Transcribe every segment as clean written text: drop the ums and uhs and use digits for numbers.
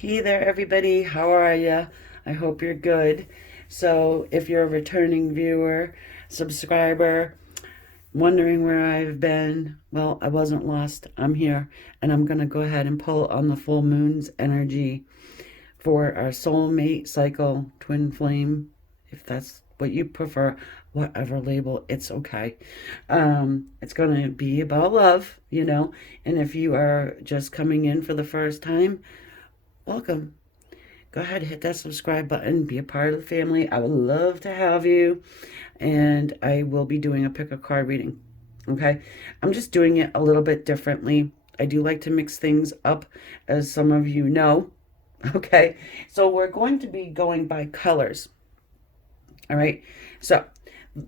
Hey there, everybody. How are ya? I hope you're good. So, if you're a returning viewer, subscriber, wondering where I've been, well, I wasn't lost. I'm here, and I'm going to go ahead and pull on the full moon's energy for our soulmate cycle, twin flame, if that's what you prefer, whatever label, it's okay. It's going to be about love. And if you are just coming in for the first time, welcome. Go ahead, hit that subscribe button, be a part of the family. I would love to have you. And I will be doing a pick a card reading. Okay. I'm just doing it a little bit differently. I do like to mix things up, as some of you know. Okay. So we're going to be going by colors. All right. So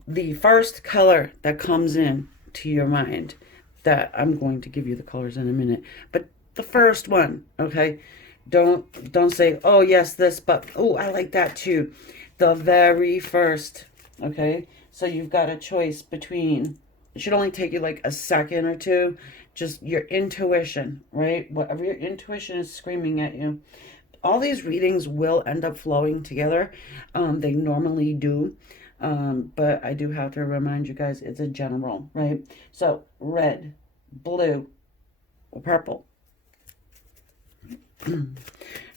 the first color that comes in to your mind, that I'm going to give you the colors in a minute, but the first one, okay? Don't say, oh yes, this, but oh, I like that too. The very first, okay? So you've got a choice between, it should only take you like a second or two, just your intuition, right? Whatever your intuition is screaming at you. All these readings will end up flowing together. They normally do. But I do have to remind you guys, it's a general, right? So red, blue, or purple.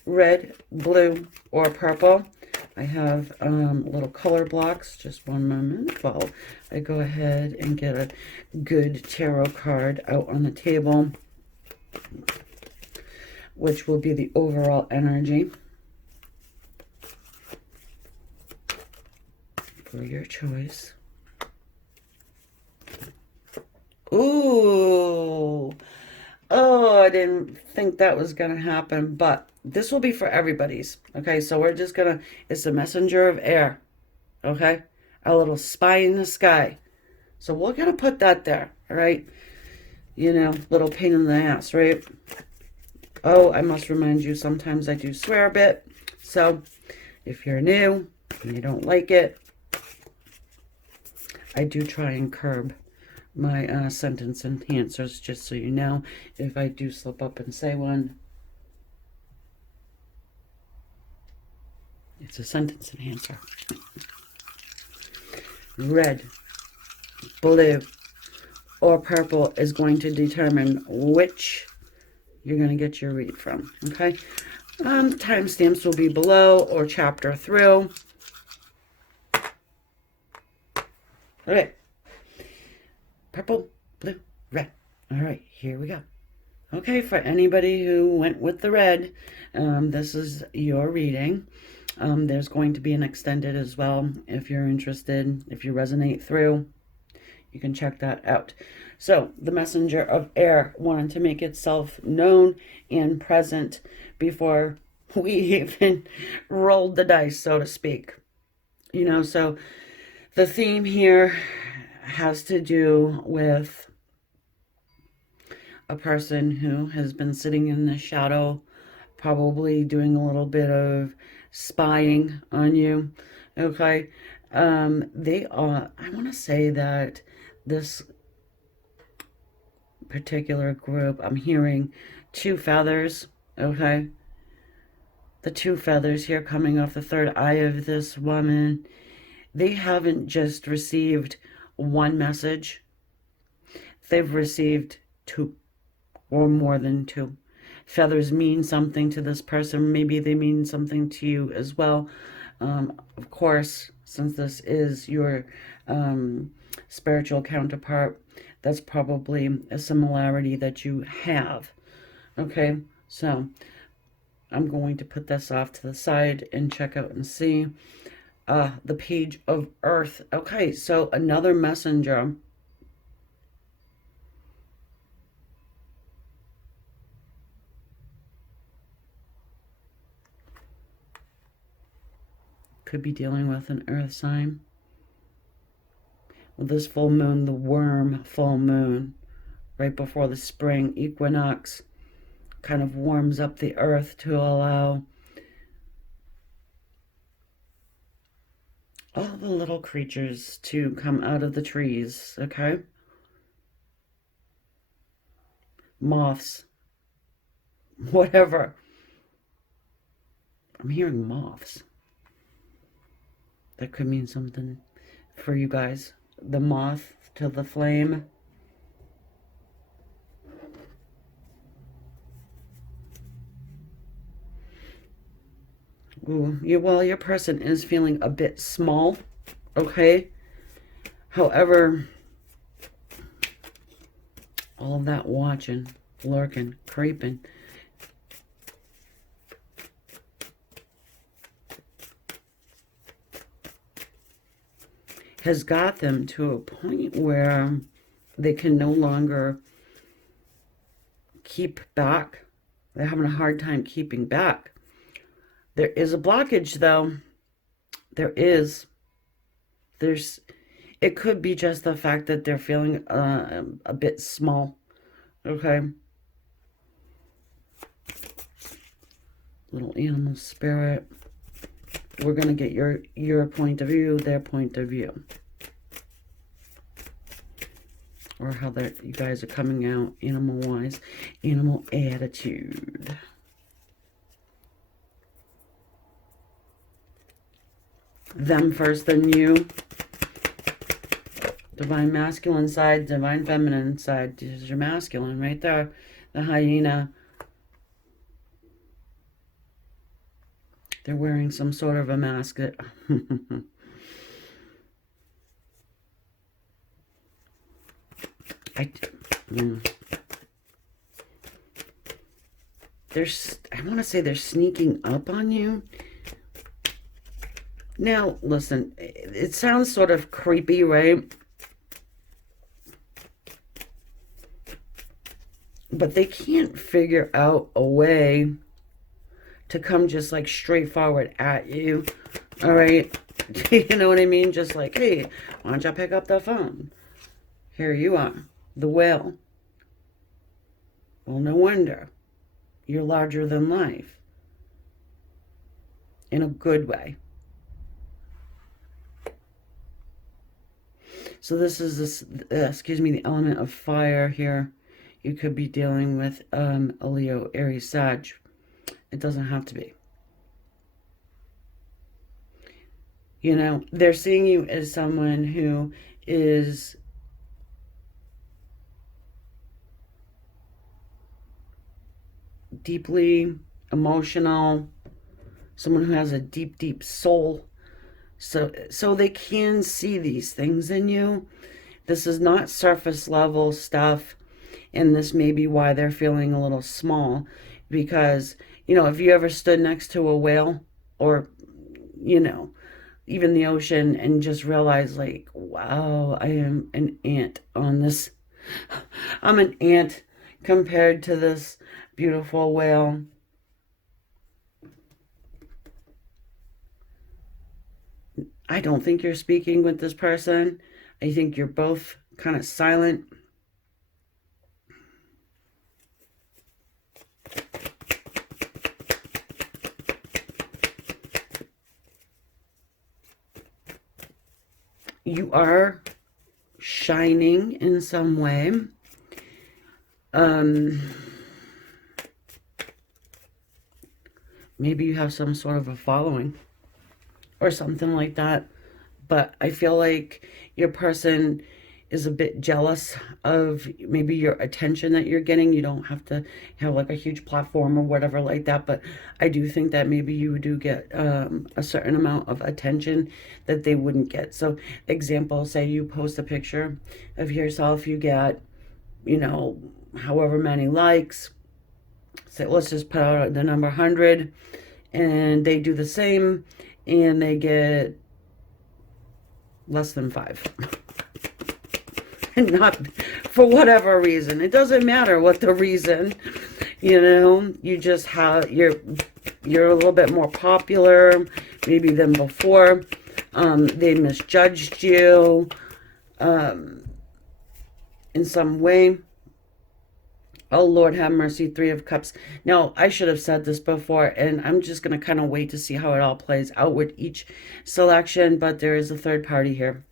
Red, blue, or purple. I have little color blocks. Just one moment while I go ahead and get a good tarot card out on the table, which will be the overall energy for your choice. Ooh. Oh, I didn't think that was going to happen, but this will be for everybody's. Okay, so we're just going to, it's the messenger of air. Okay, a little spy in the sky. So we're going to put that there. All right, little pain in the ass, right? Oh, I must remind you, sometimes I do swear a bit. So if you're new and you don't like it, I do try and curb my sentence enhancers, just so you know, if I do slip up and say one. It's a sentence enhancer. Red, blue, or purple is going to determine which you're going to get your read from, okay? Timestamps will be below or chapter through. Okay. Purple, blue, red. All right, here we go. Okay, for anybody who went with the red, this is your reading. There's going to be an extended as well if you're interested. If you resonate through, you can check that out. So the messenger of air wanted to make itself known and present before we even rolled the dice, so to speak. So the theme here has to do with a person who has been sitting in the shadow, probably doing a little bit of spying on you. Okay. They are, I want to say that this particular group, I'm hearing two feathers. Okay. The two feathers here coming off the third eye of this woman. They haven't just received one message, they've received two or more than two. Feathers mean something to this person. Maybe they mean something to you as well. Of course, since this is your spiritual counterpart, that's probably a similarity that you have. Okay, so I'm going to put this off to the side and check out and see. The page of earth. Okay, so another messenger. Could be dealing with an earth sign. With this full moon, the worm full moon, right before the spring equinox, kind of warms up the earth to allow all the little creatures to come out of the trees, okay? Moths, whatever. I'm hearing moths. That could mean something for you guys. The moth to the flame. Ooh, well, your person is feeling a bit small, okay? However, all of that watching, lurking, creeping, has got them to a point where they can no longer keep back. They're having a hard time keeping back. There is a blockage, though. There's, it could be just the fact that they're feeling a bit small, okay? Little animal spirit. We're going to get your point of view, their point of view. Or how you guys are coming out animal-wise. Animal attitude. Them first, then you. Divine masculine side, divine feminine side. This is your masculine right there. The hyena. They're wearing some sort of a mask. I want to say they're sneaking up on you. Now, listen, it sounds sort of creepy, right? But they can't figure out a way to come just like straightforward at you. All right? You know what I mean? Just like, hey, why don't you pick up the phone? Here you are, the whale. Well, no wonder. You're larger than life. In a good way. So this is the element of fire here. You could be dealing with a Leo, Aries, Sag. It doesn't have to be. You know, they're seeing you as someone who is deeply emotional, someone who has a deep, deep soul. So they can see these things in you. This is not surface level stuff. And this may be why they're feeling a little small. Because, you know, if you ever stood next to a whale or, you know, even the ocean and just realized like, wow, I am an ant on this. I'm an ant compared to this beautiful whale. I don't think you're speaking with this person. I think you're both kind of silent. You are shining in some way. Maybe you have some sort of a following or something like that. But I feel like your person is a bit jealous of maybe your attention that you're getting. You don't have to have like a huge platform or whatever like that, but I do think that maybe you do get a certain amount of attention that they wouldn't get. So example, say you post a picture of yourself, you get, you know, however many likes. Say, let's just put out the number 100, and they do the same and they get less than 5. Not for whatever reason. It doesn't matter what the reason, you know. You just have, you're a little bit more popular maybe than before. They misjudged you in some way. Oh, Lord, have mercy. 3 of Cups. Now, I should have said this before, and I'm just going to kind of wait to see how it all plays out with each selection, but there is a third party here.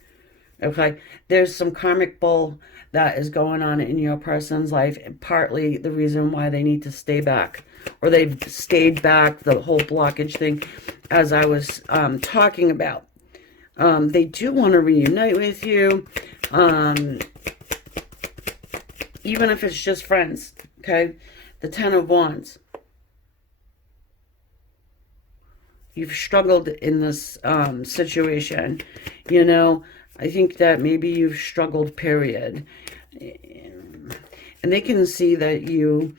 Okay, there's some karmic bull that is going on in your person's life, and partly the reason why they need to stay back, or they've stayed back, the whole blockage thing, as I was talking about. They do want to reunite with you, even if it's just friends, okay? The Ten of Wands. You've struggled in this situation, you know. I think that maybe you've struggled, period. And they can see that you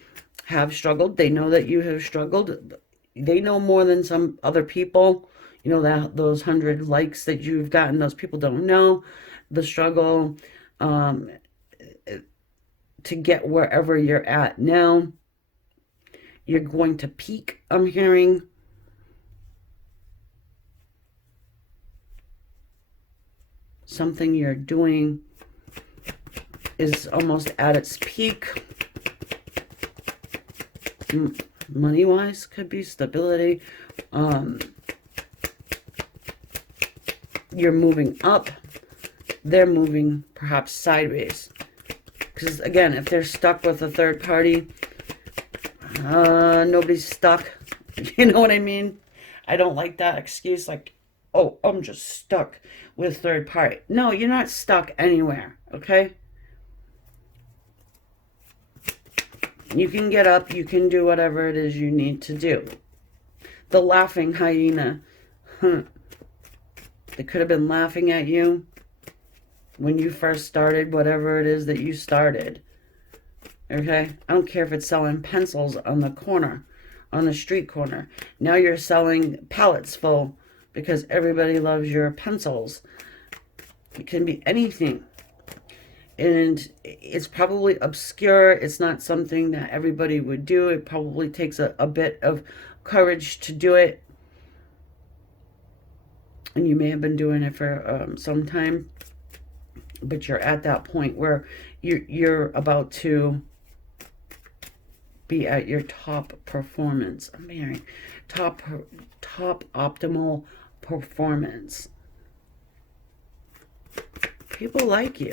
have struggled. They know that you have struggled. They know more than some other people. You know, that those 100 likes that you've gotten, those people don't know the struggle to get wherever you're at now. You're going to peak, I'm hearing. Something you're doing is almost at its peak. Money-wise, could be stability. You're moving up. They're moving perhaps sideways. Because, again, if they're stuck with a third party, nobody's stuck. You know what I mean? I don't like that excuse, like, oh, I'm just stuck with third party. No, you're not stuck anywhere, okay? You can get up. You can do whatever it is you need to do. The laughing hyena. They could have been laughing at you when you first started whatever it is that you started. Okay? I don't care if it's selling pencils on the corner, on the street corner. Now you're selling pallets full because everybody loves your pencils. It can be anything. And it's probably obscure. It's not something that everybody would do. It probably takes a bit of courage to do it. And you may have been doing it for some time. But you're at that point where you're about to be at your top performance. I'm hearing top optimal performance. People like you.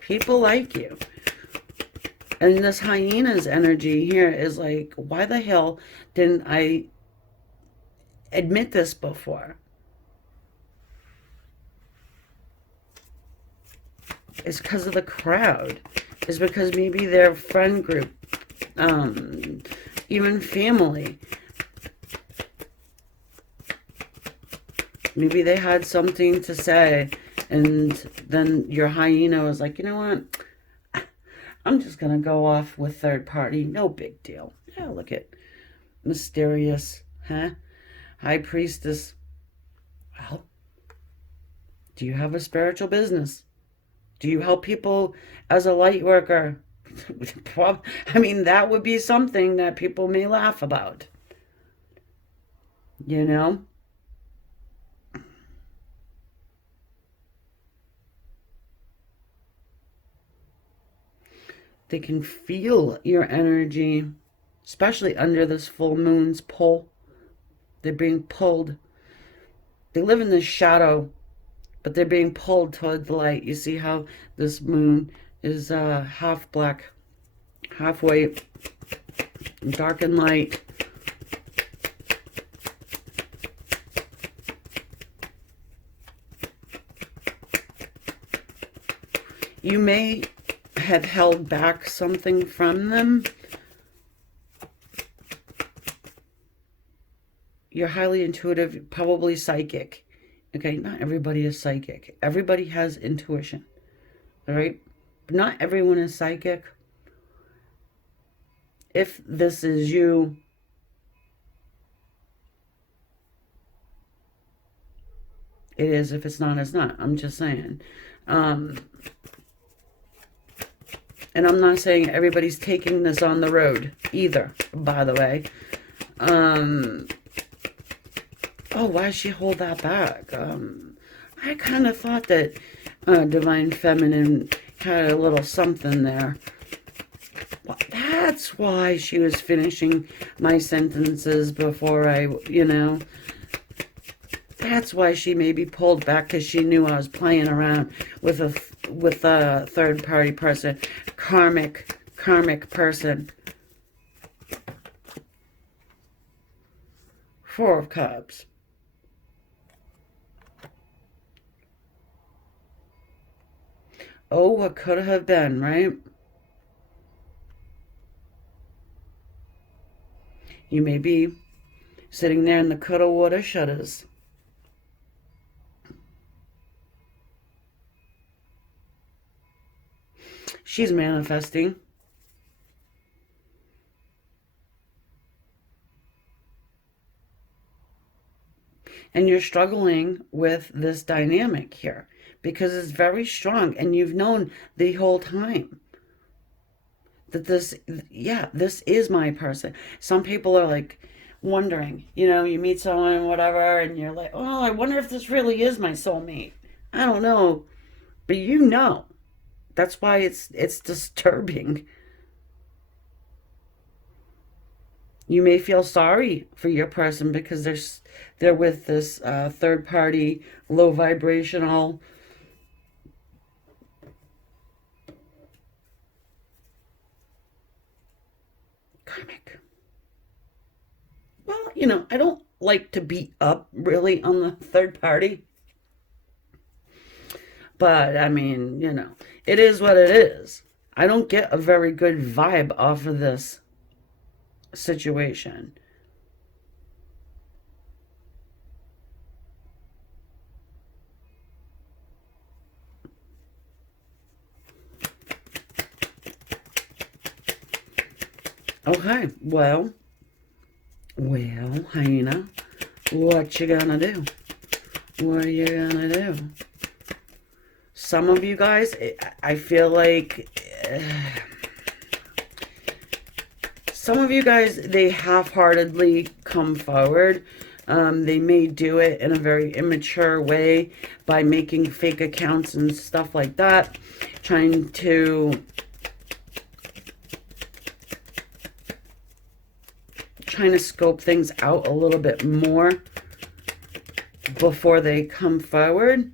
People like you. And this hyena's energy here is like, why the hell didn't I admit this before? It's because of the crowd. It's because maybe their friend group, even family. Maybe they had something to say, and then your hyena was like, you know what? I'm just going to go off with third party. No big deal. Yeah, look at mysterious, huh? High priestess. Well, do you have a spiritual business? Do you help people as a light worker? I mean, that would be something that people may laugh about. You know? They can feel your energy, especially under this full moon's pull. They're being pulled. They live in the shadow, but they're being pulled toward the light. You see how this moon is half black, half white, dark and light. You may have held back something from them. You're highly intuitive, probably psychic. Okay, not everybody is psychic. Everybody has intuition. All right? But not everyone is psychic. If this is you, it is. If it's not, it's not. I'm just saying. And I'm not saying everybody's taking this on the road either, by the way. Oh, why does she hold that back? I kind of thought that Divine Feminine had a little something there. Well, that's why she was finishing my sentences before I, you know. That's why she maybe pulled back, because she knew I was playing around with with a third-party person, karmic person. Four of Cups. Oh, what could have been, right? You may be sitting there in the coulda, woulda, shouldas. She's manifesting. And you're struggling with this dynamic here because it's very strong and you've known the whole time that this, yeah, this is my person. Some people are like wondering, you meet someone, whatever, and you're like, oh, I wonder if this really is my soulmate. I don't know, but you know. That's why it's disturbing. You may feel sorry for your person because they're with this third party, low vibrational karmic. Well, I don't like to beat up really on the third party, but I mean, it is what it is. I don't get a very good vibe off of this situation. Okay, well, hyena, what you gonna do? What are you gonna do? Some of you guys, I feel like some of you guys, they half-heartedly come forward. They may do it in a very immature way by making fake accounts and stuff like that, trying to scope things out a little bit more before they come forward.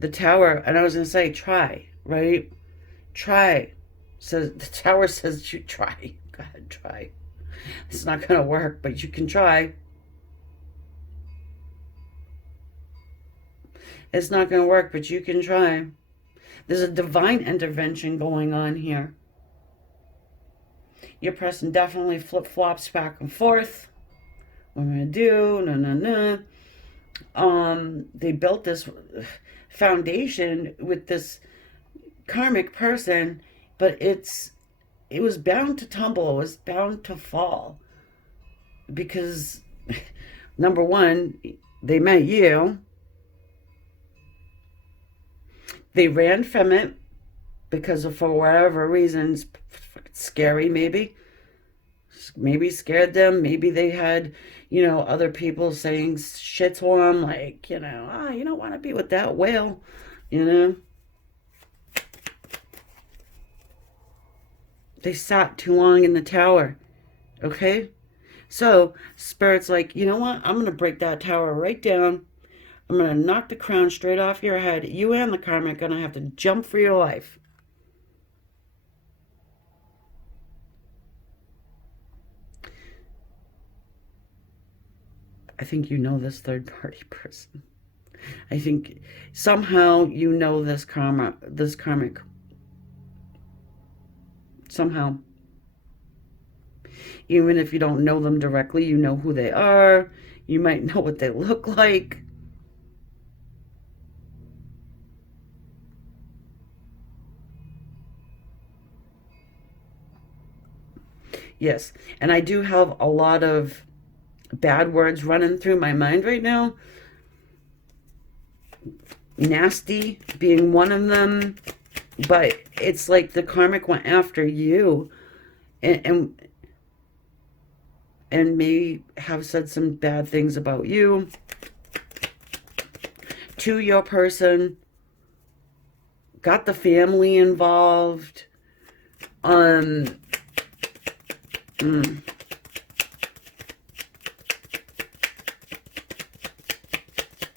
The Tower, and I was going to say, try, right? Try. Says the Tower says you try. Go ahead, try. It's not going to work, but you can try. It's not going to work, but you can try. There's a divine intervention going on here. Your person definitely flip-flops back and forth. What am I going to do? No. They built this foundation with this karmic person, but it was bound to tumble. It was bound to fall. Because, number one, they met you. They ran from it because for whatever reasons, scary maybe. Maybe scared them. Maybe they had, other people saying shit to them, like, you don't want to be with that whale, They sat too long in the tower, okay? So, Spirit's like, you know what? I'm going to break that tower right down. I'm going to knock the crown straight off your head. You and the karma are going to have to jump for your life. I think you know this third-party person. I think somehow you know this karmic. Somehow. Even if you don't know them directly, you know who they are. You might know what they look like. Yes, and I do have a lot of bad words running through my mind right now. Nasty being one of them, but it's like the karmic went after you and may have said some bad things about you to your person, got the family involved.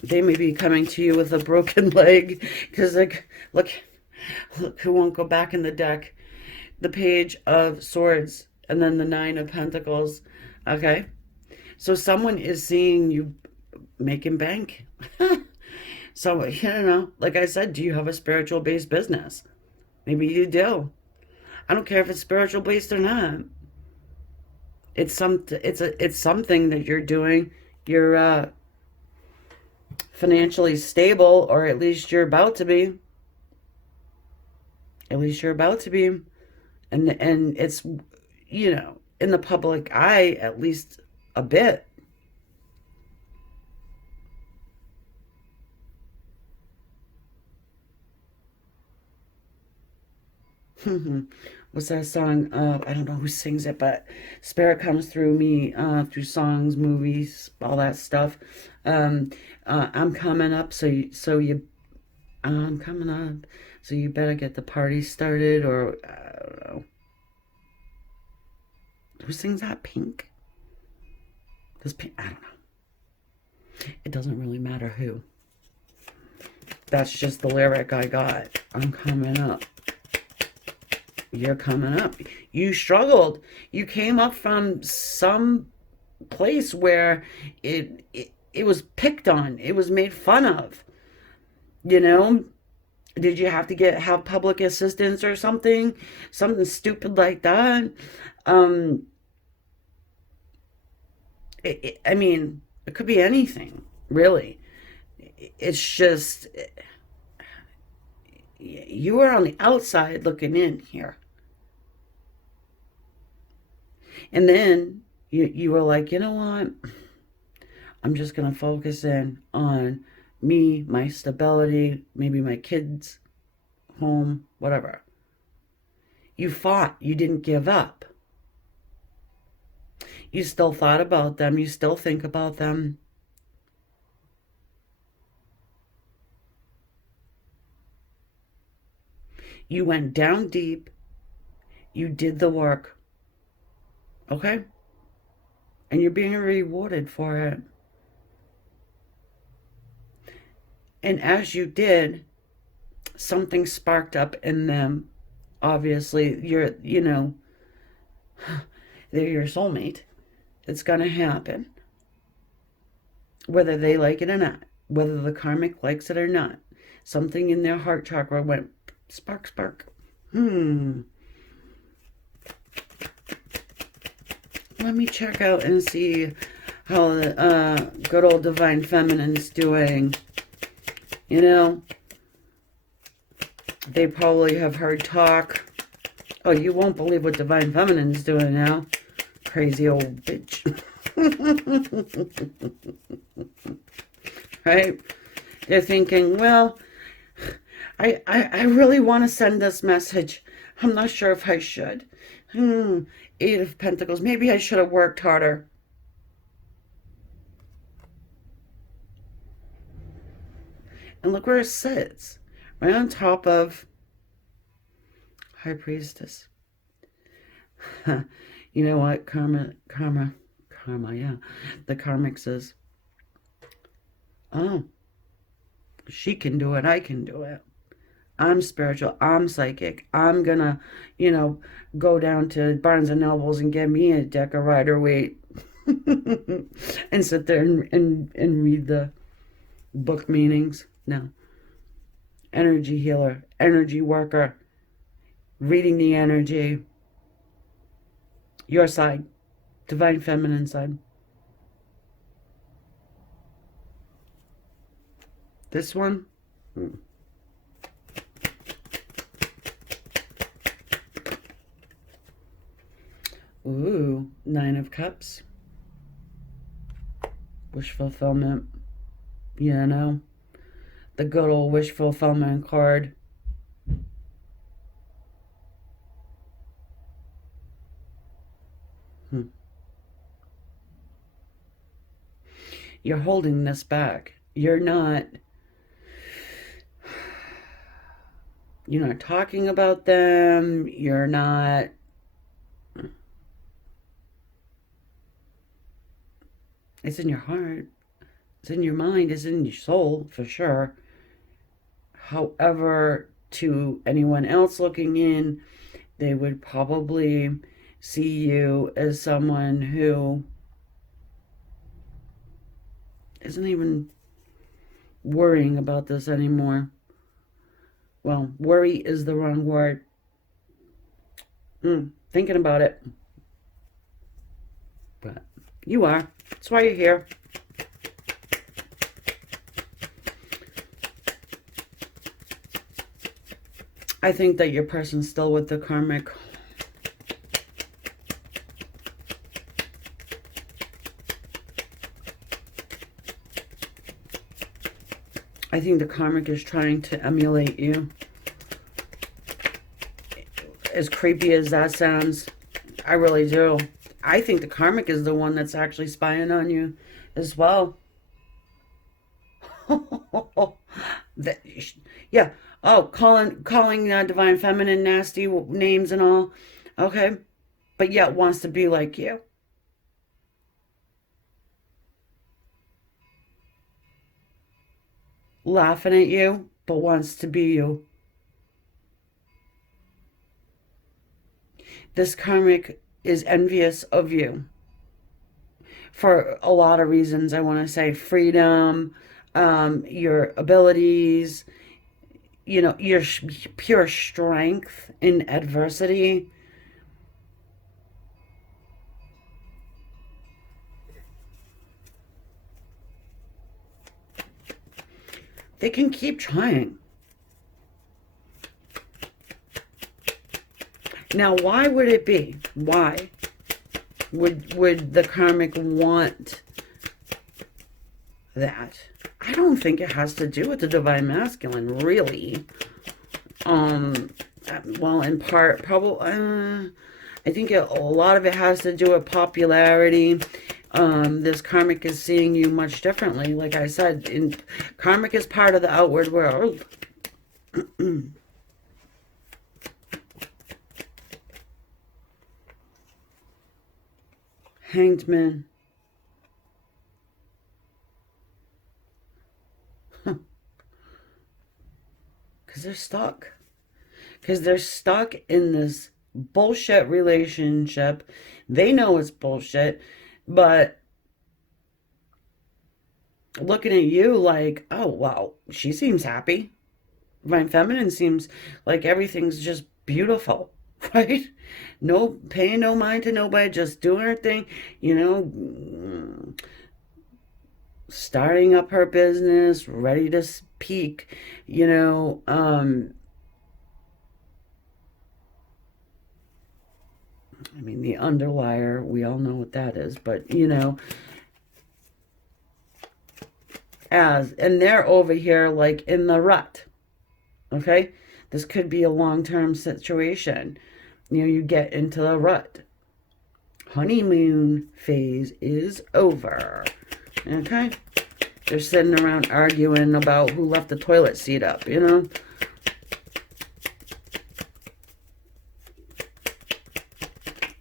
They may be coming to you with a broken leg because, like, look, Look who won't go back in the deck. The Page of Swords and then the Nine of Pentacles. Okay? So someone is seeing you making bank. So, like I said, do you have a spiritual based business? Maybe you do. I don't care if it's spiritual based or not. It's something that you're doing. You're financially stable, or at least you're about to be. At least you're about to be. And it's in the public eye at least a bit. What's that song? I don't know who sings it, but spirit comes through me, through songs, movies, all that stuff. Um, I'm coming up, I'm coming up, so you better get the party started, or I don't know. Who sings that? Pink? Does Pink? I don't know. It doesn't really matter who. That's just the lyric I got. I'm coming up. You're coming up. You struggled. You came up from some place where it was picked on. It was made fun of. You know? Did you have to have public assistance or something? Something stupid like that? Um, I mean, it could be anything, really. It's just you were on the outside looking in here. And then you were like, you know what? I'm just going to focus in on me, my stability, maybe my kids, home, whatever. You fought. You didn't give up. You still thought about them. You still think about them. You went down deep. You did the work. Okay? And you're being rewarded for it. And as you did, something sparked up in them. Obviously, they're your soulmate. It's going to happen. Whether they like it or not. Whether the karmic likes it or not. Something in their heart chakra went spark, spark. Let me check out and see how the good old Divine Feminine's doing. They probably have heard talk. Oh, you won't believe what Divine Feminine's doing now. Crazy old bitch. Right? They're thinking, well, I really want to send this message. I'm not sure if I should. Eight of Pentacles. Maybe I should have worked harder. And look where it sits. Right on top of High Priestess. You know what? Karma, yeah. The karmic says, oh, she can do it. I can do it. I'm spiritual. I'm psychic. I'm gonna, go down to Barnes and Nobles and get me a deck of Rider-Waite and sit there and read the book meanings. No. Energy healer, energy worker, reading the energy. Your side, Divine Feminine side. This one. Ooh, Nine of Cups. Wish fulfillment. The good old wish fulfillment card. You're holding this back. You're not talking about them. You're not it's in your heart. It's in your mind. It's in your soul, for sure. However, to anyone else looking in, they would probably see you as someone who isn't even worrying about this anymore. Well, worry is the wrong word. Thinking about it. But you are. That's why you're here. I think that your person's still with the karmic. I think the karmic is trying to emulate you. As creepy as that sounds, I really do. I think the karmic is the one that's actually spying on you as well. that, yeah. Oh, calling divine feminine nasty names and all. Okay. But yet wants to be like you. Laughing at you, but wants to be you. This karmic is envious of you for a lot of reasons. I want to say freedom, your abilities, your pure strength in adversity. They can keep trying. Now, why would it be? Why would the karmic want that? I don't think it has to do with the divine masculine, really. Well, in part, probably. I think a lot of it has to do with popularity. This karmic is seeing you much differently. Like I said, karmic is part of the outward world. Hanged man. Because they're stuck. Because they're stuck in this bullshit relationship. They know it's bullshit, but looking at you like, oh, well, she seems happy. Divine feminine seems like everything's just beautiful, right? No paying no mind to nobody, just doing her thing, starting up her business, ready to peak, I mean, the underlier, we all know what that is, but, and they're over here like in the rut, okay? This could be a long-term situation. You get into the rut. Honeymoon phase is over, okay? They're sitting around arguing about who left the toilet seat up,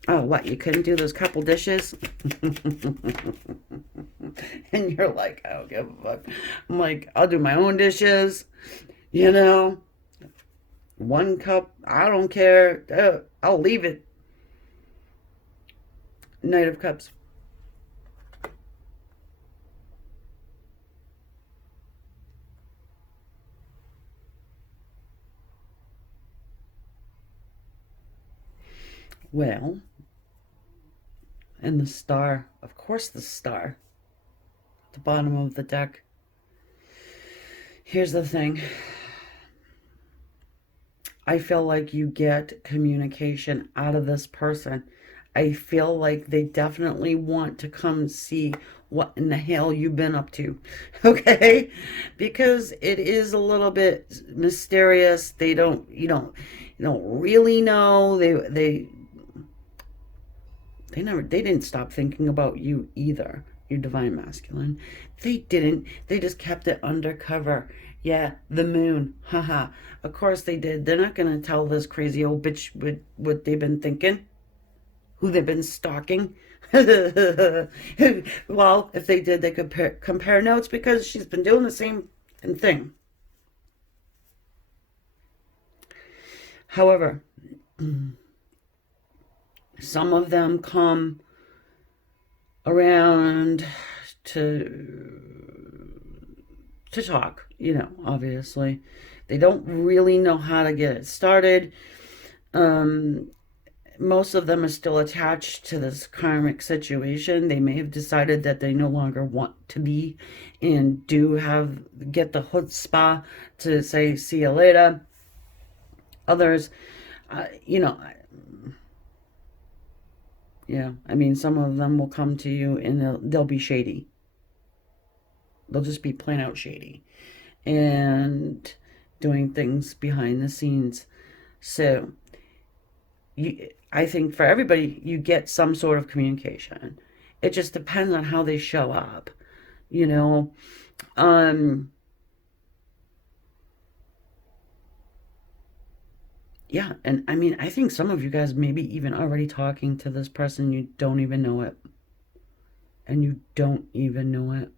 Oh, what, you couldn't do those couple dishes? And you're like, I don't give a fuck. I'm like, I'll do my own dishes, One cup, I don't care. I'll leave it. Knight of Cups. Well, and the star. Of course the star. At the bottom of the deck. Here's the thing. I feel like you get communication out of this person. I feel like they definitely want to come see what in the hell you've been up to. Okay? Because it is a little bit mysterious. You don't really know. They didn't stop thinking about you either, your divine masculine. They didn't. They just kept it undercover. Yeah, the moon. Haha. Of course they did. They're not going to tell this crazy old bitch what they've been thinking, who they've been stalking. Well, if they did, they could compare notes because she's been doing the same thing. However, some of them come around to talk, obviously. They don't really know how to get it started. Most of them are still attached to this karmic situation. They may have decided that they no longer want to be and get the chutzpah to say, see you later. Others, some of them will come to you and they'll be shady. They'll just be plain out shady and doing things behind the scenes. So, I think for everybody, you get some sort of communication. It just depends on how they show up, Yeah, and I think some of you guys may be even already talking to this person. You don't even know it. And you don't even know it.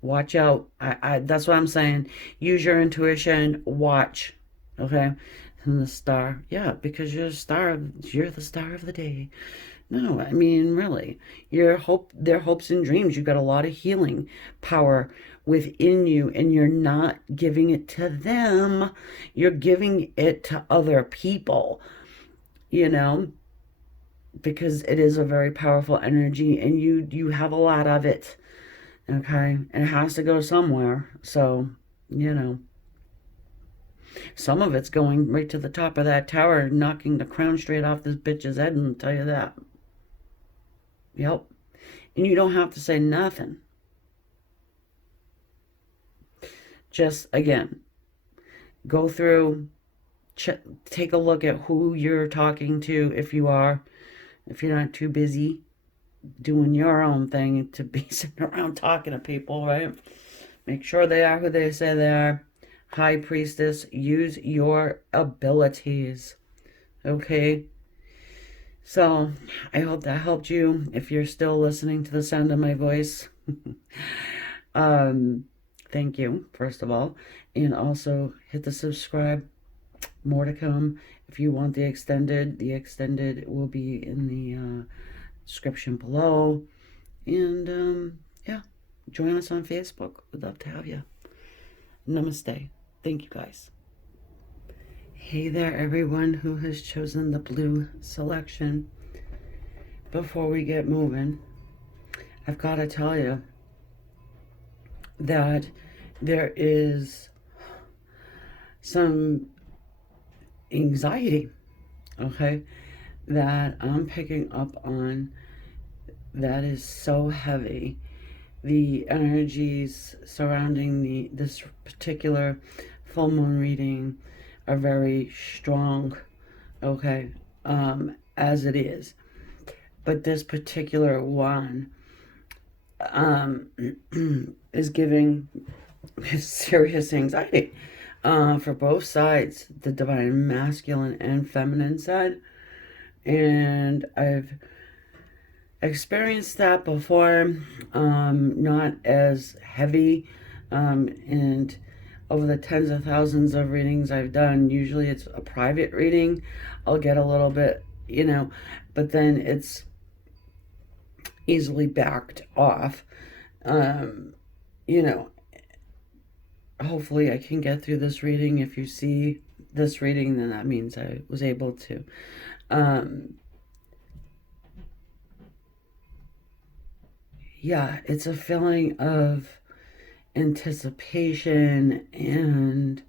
Watch out. That's what I'm saying. Use your intuition. Watch. Okay? And the star. Yeah, because you're the star of the day. No, really. Their hopes and dreams. You've got a lot of healing power within you, and you're not giving it to them. You're giving it to other people, because it is a very powerful energy, and you have a lot of it. Okay? And it has to go somewhere. So, some of it's going right to the top of that tower, knocking the crown straight off this bitch's head, and I'll tell you that. Yep. And you don't have to say nothing. Just, again, go through, take a look at who you're talking to, if you're not too busy doing your own thing to be sitting around talking to people, right? Make sure they are who they say they are. High Priestess, use your abilities, okay? So, I hope that helped you. If you're still listening to the sound of my voice, thank you, first of all. And also, hit the subscribe. More to come. If you want the extended will be in the description below. And, yeah, join us on Facebook. We'd love to have you. Namaste. Thank you, guys. Hey there, everyone who has chosen the blue selection. Before we get moving, I've got to tell you that there is some anxiety, okay, that I'm picking up on that is so heavy. The energies surrounding this particular full moon reading are very strong, okay, as it is. But this particular one is giving serious anxiety for both sides, the divine masculine and feminine side. And I've experienced that before, not as heavy, and over the tens of thousands of readings I've done, usually it's a private reading. I'll get a little bit, but then it's easily backed off. Hopefully I can get through this reading. If you see this reading, then that means I was able to. Yeah, it's a feeling of anticipation and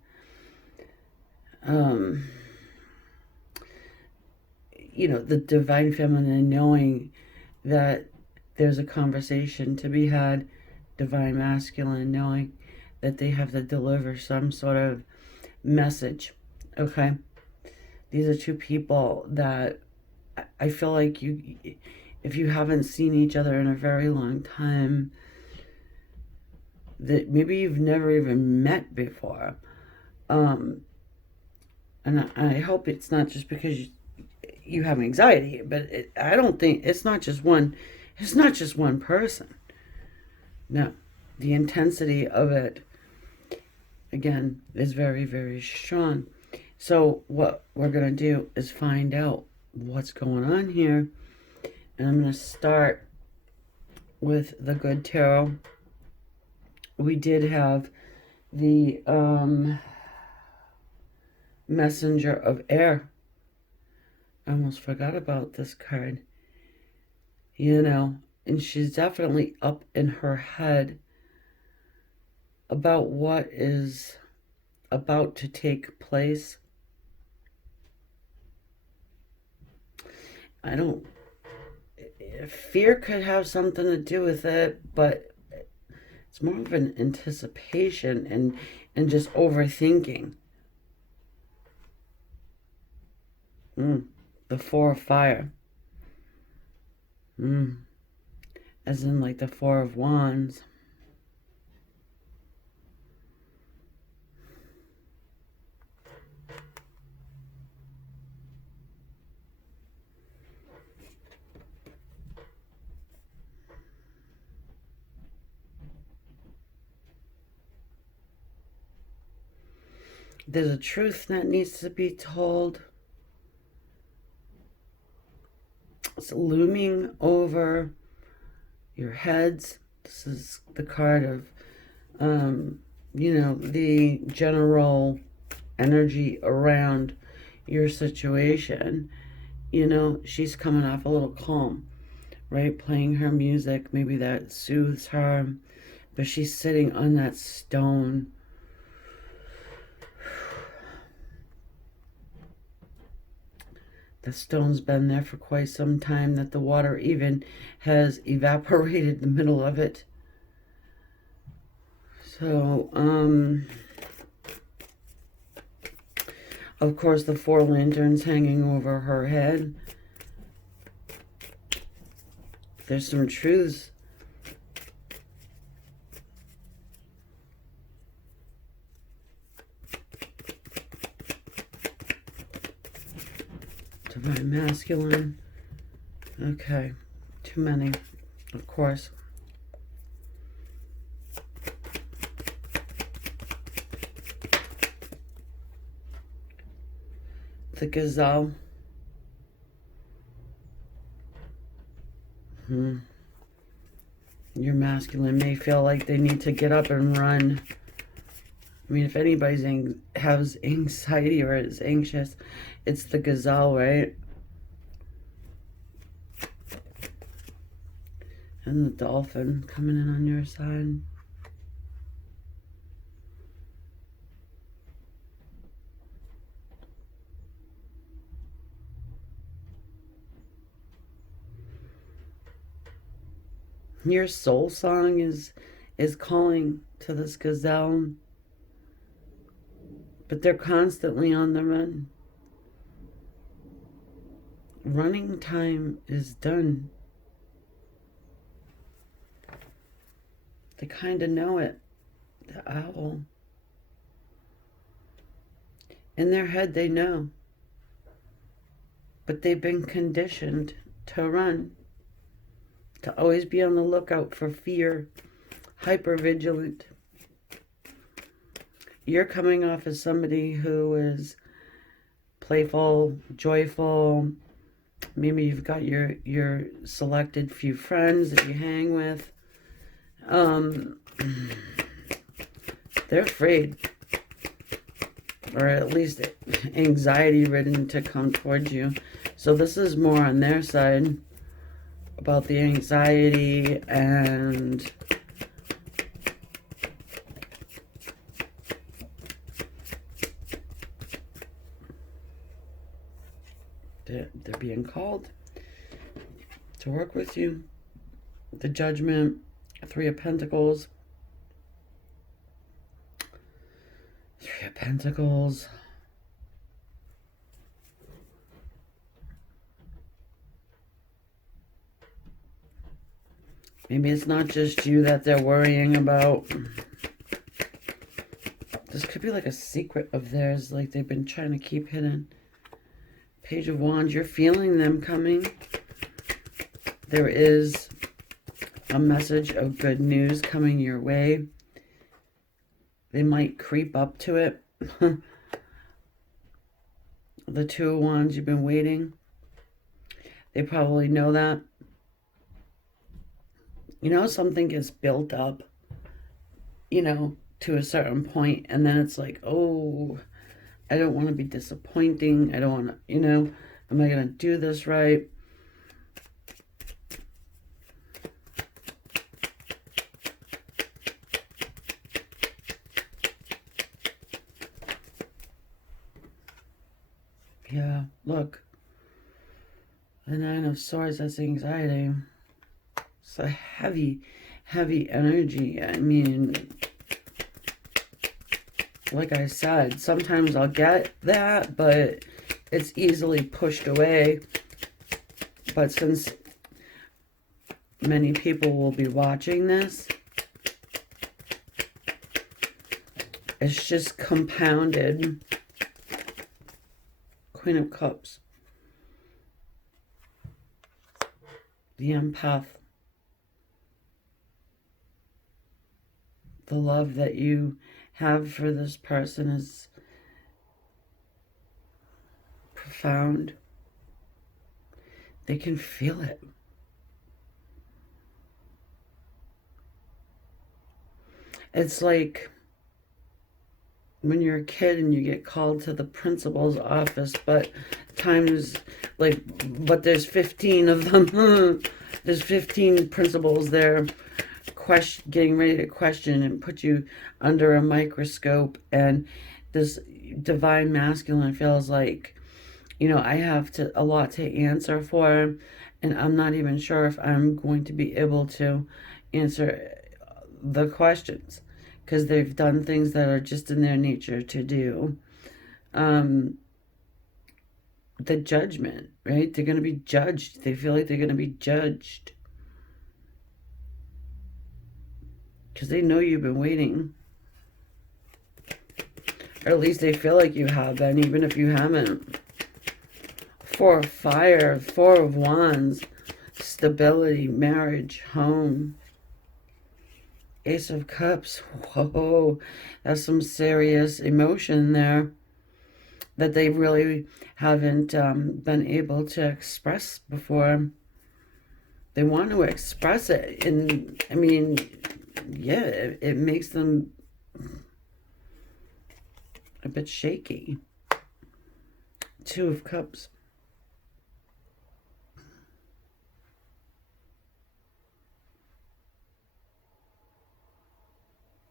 the divine feminine knowing that there's a conversation to be had, divine masculine knowing that they have to deliver some sort of message. Okay, these are two people that I feel like if you haven't seen each other in a very long time, that maybe you've never even met before. And I hope it's not just because you have anxiety, but I don't think it's not just one person. No, the intensity of it again, is very, very strong. So what we're going to do is find out what's going on here. And I'm going to start with the good tarot. We did have the messenger of air. I almost forgot about this card. You know, and she's definitely up in her head about what is about to take place. I don't... Fear could have something to do with it, but it's more of an anticipation and just overthinking. The Four of Fire. As in like the Four of Wands. There's a truth that needs to be told. It's looming over your heads. This is the card of, you know, the general energy around your situation. You know, she's coming off a little calm, right? Playing her music, maybe that soothes her. But she's sitting on that stone. The stone's been there for quite some time, that the water even has evaporated the middle of it. So, of course, the four lanterns hanging over her head. There's some truths. Divine masculine. Okay. Too many, of course. The gazelle. Your masculine may feel like they need to get up and run. I mean, if anybody's has anxiety or is anxious, it's the gazelle, right? And the dolphin coming in on your side. Your soul song is calling to this gazelle. But they're constantly on the run. Running time is done. They kind of know it. The owl. In their head, they know. But they've been conditioned to run. To always be on the lookout for fear. Hypervigilant. You're coming off as somebody who is playful, joyful. Maybe you've got your selected few friends that you hang with. They're afraid, or at least anxiety-ridden to come towards you. So this is more on their side about the anxiety and they're being called to work with you. The Judgment, Three of Pentacles. Three of Pentacles. Maybe it's not just you that they're worrying about. This could be like a secret of theirs, like they've been trying to keep hidden. Page of Wands, you're feeling them coming. There is a message of good news coming your way. They might creep up to it. The Two of Wands, you've been waiting. They probably know that. You know, something gets built up, you know, to a certain point, and then it's like, oh, I don't want to be disappointing. I don't want to, you know, am I going to do this right? Yeah, look. The Nine of Swords, that's anxiety. It's a heavy, heavy energy. I mean, like I said, sometimes I'll get that, but it's easily pushed away. But since many people will be watching this, it's just compounded. Queen of Cups. The empath. The love that you have for this person is profound. They can feel it. It's like when you're a kid and you get called to the principal's office, but there's 15 of them. There's 15 principals there getting ready to question and put you under a microscope, and this divine masculine feels like, you know, I have a lot to answer for, and I'm not even sure if I'm going to be able to answer the questions, because they've done things that are just in their nature to do. The judgment, right? They're going to be judged. They feel like they're going to be judged. Because they know you've been waiting. Or at least they feel like you have been, even if you haven't. Four of Fire, Four of Wands, stability, marriage, home. Ace of Cups. Whoa, that's some serious emotion there that they really haven't been able to express before. They want to express it, and I mean, yeah, it makes them a bit shaky. Two of Cups.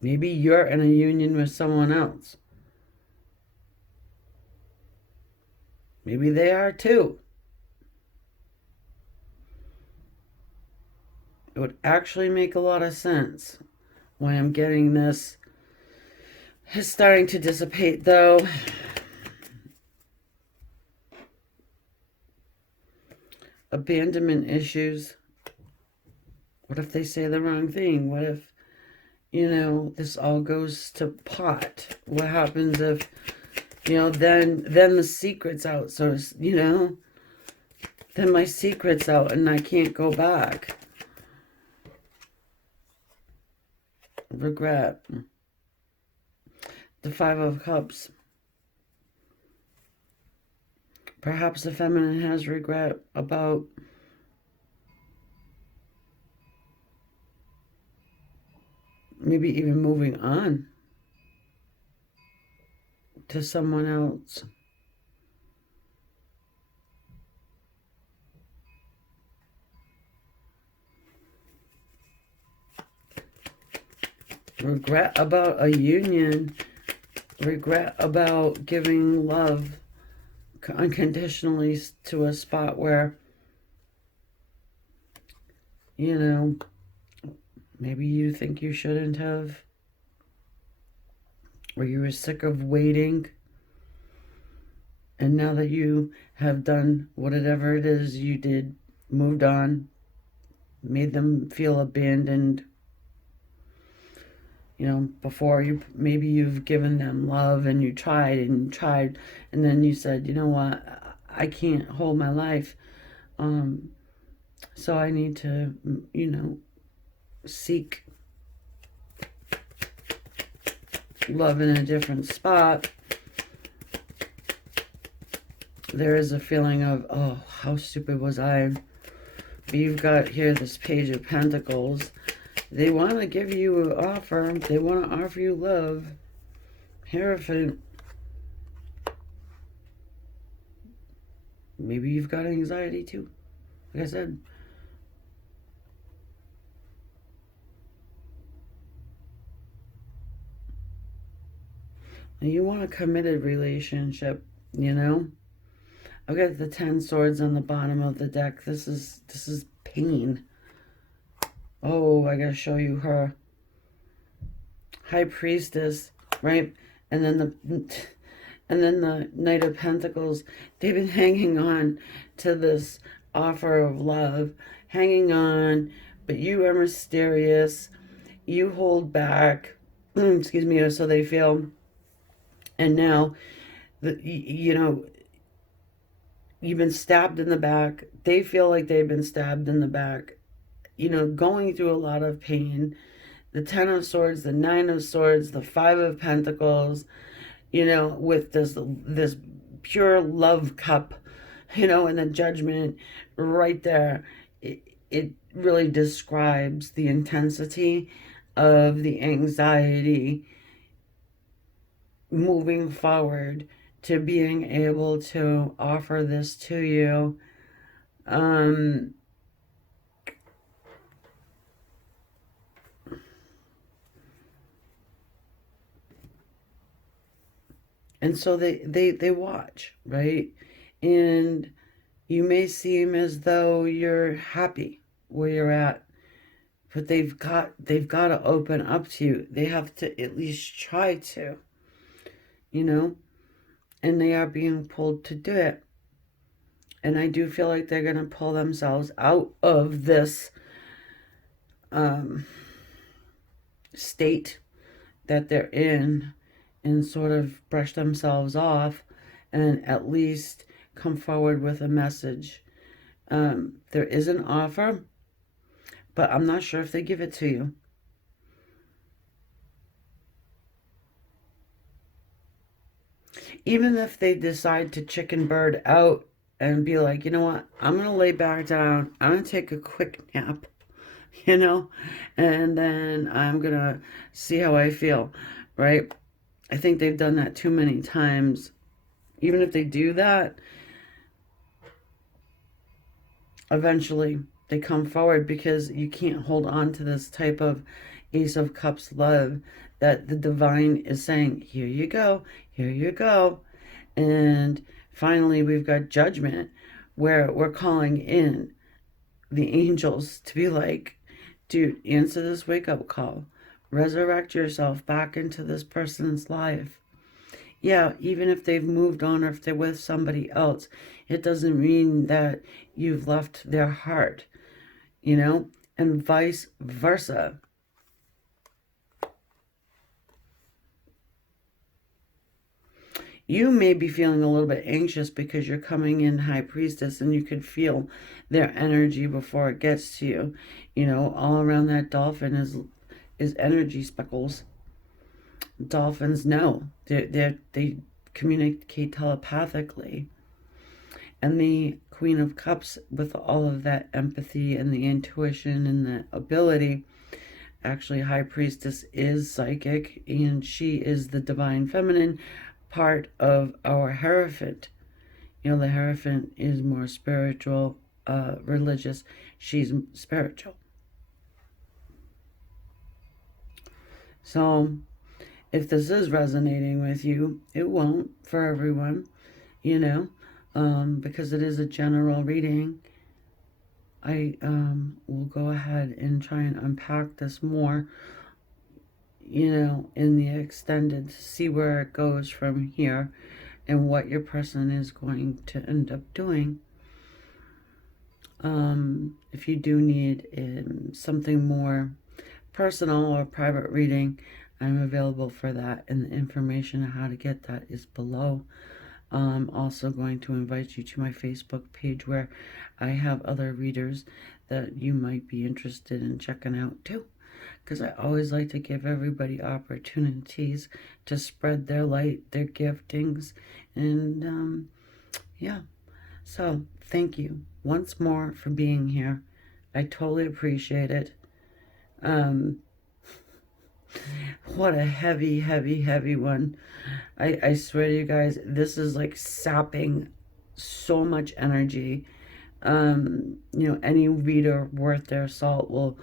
Maybe you're in a union with someone else. Maybe they are too. It would actually make a lot of sense. Why I'm getting this is starting to dissipate, though. Abandonment issues. What if they say the wrong thing? What if, you know, this all goes to pot? What happens if, you know, then the secret's out? So, you know, then my secret's out and I can't go back. Regret. The Five of Cups. Perhaps the feminine has regret about maybe even moving on to someone else. Regret about a union. Regret about giving love unconditionally to a spot where, you know, maybe you think you shouldn't have, or you were sick of waiting, and now that you have done whatever it is you did, moved on, made them feel abandoned, you know, before maybe you've given them love and you tried and tried, and then you said, you know what, I can't hold my life, so I need to, you know, seek love in a different spot, there is a feeling of, oh, how stupid was I? But you've got here this Page of Pentacles. They want to give you an offer. They want to offer you love. Hierophant. Maybe you've got anxiety too. Like I said. And you want a committed relationship, you know? I've got the 10 swords on the bottom of the deck. This is pain. Oh, I gotta show you her. High Priestess, right? And then the Knight of Pentacles. They've been hanging on to this offer of love, hanging on, but you are mysterious. You hold back. Excuse me, or so they feel. And now, you know, you've been stabbed in the back. They feel like they've been stabbed in the back. You know, going through a lot of pain. The 10 of Swords, the 9 of Swords, the 5 of Pentacles, you know, with this pure love cup, you know, and the Judgment right there. It really describes the intensity of the anxiety moving forward to being able to offer this to you. And so they watch, right? And you may seem as though you're happy where you're at, but they've got to open up to you. They have to at least try to, you know, and they are being pulled to do it. And I do feel like they're going to pull themselves out of this state that they're in and sort of brush themselves off and at least come forward with a message. There is an offer, but I'm not sure if they give it to you. Even if they decide to chicken bird out and be like, you know what, I'm going to lay back down. I'm going to take a quick nap, you know, and then I'm going to see how I feel, right? I think they've done that too many times. Even if they do that, eventually they come forward, because you can't hold on to this type of Ace of Cups love that the divine is saying, here you go, here you go. And finally, we've got Judgment, where we're calling in the angels to be like, dude, answer this wake-up call. Resurrect yourself back into this person's life. Yeah, even if they've moved on or if they're with somebody else, it doesn't mean that you've left their heart, you know, and vice versa. You may be feeling a little bit anxious because you're coming in High Priestess, and you could feel their energy before it gets to you. You know, all around that dolphin is energy speckles. Dolphins know. They communicate telepathically. And the Queen of Cups, with all of that empathy and the intuition and the ability, actually High Priestess is psychic, and she is the divine feminine part of our Hierophant. You know, the Hierophant is more spiritual, religious. She's spiritual. So if this is resonating with you, it won't for everyone, you know, because it is a general reading. I will go ahead and try and unpack this more, you know, in the extended, to see where it goes from here and what your person is going to end up doing. If you do need something more personal or private reading, I'm available for that, and the information on how to get that is below. I'm also going to invite you to my Facebook page, where I have other readers that you might be interested in checking out too. because I always like to give everybody opportunities to spread their light, their giftings, and yeah. So thank you once more for being here. I totally appreciate it. Um, what a heavy, heavy, heavy one. I swear to you guys, this is like sapping so much energy. Any reader worth their salt will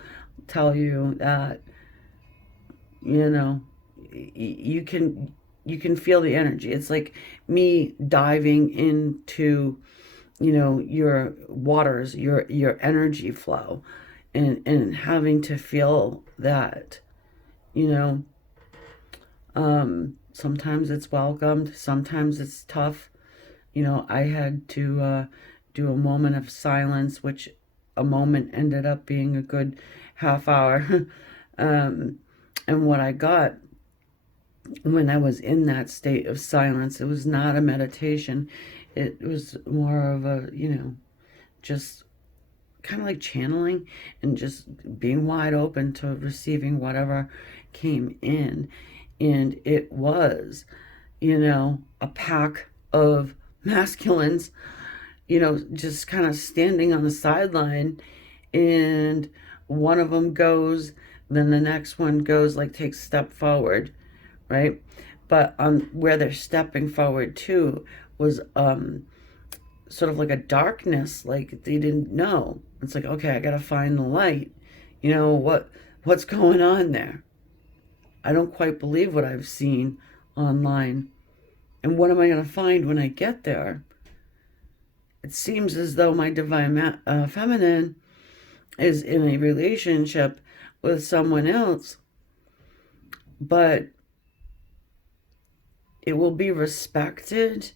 tell you that, you know, you can feel the energy. It's like me diving into, your waters, your energy flow, and having to feel that, you know, sometimes it's welcomed, sometimes it's tough. I had to do a moment of silence, which a moment ended up being a good half hour. And what I got when I was in that state of silence, it was not a meditation. It was more of a, just kind of like channeling and just being wide open to receiving whatever came in. And it was, a pack of masculines, just kind of standing on the sideline, and one of them goes, then the next one goes, like takes a step forward, right? But where they're stepping forward to was sort of like a darkness, like they didn't know. It's like, okay, I gotta find the light. What's going on there? I don't quite believe what I've seen online. And what am I gonna find when I get there? It seems as though my divine feminine is in a relationship with someone else, but it will be respected.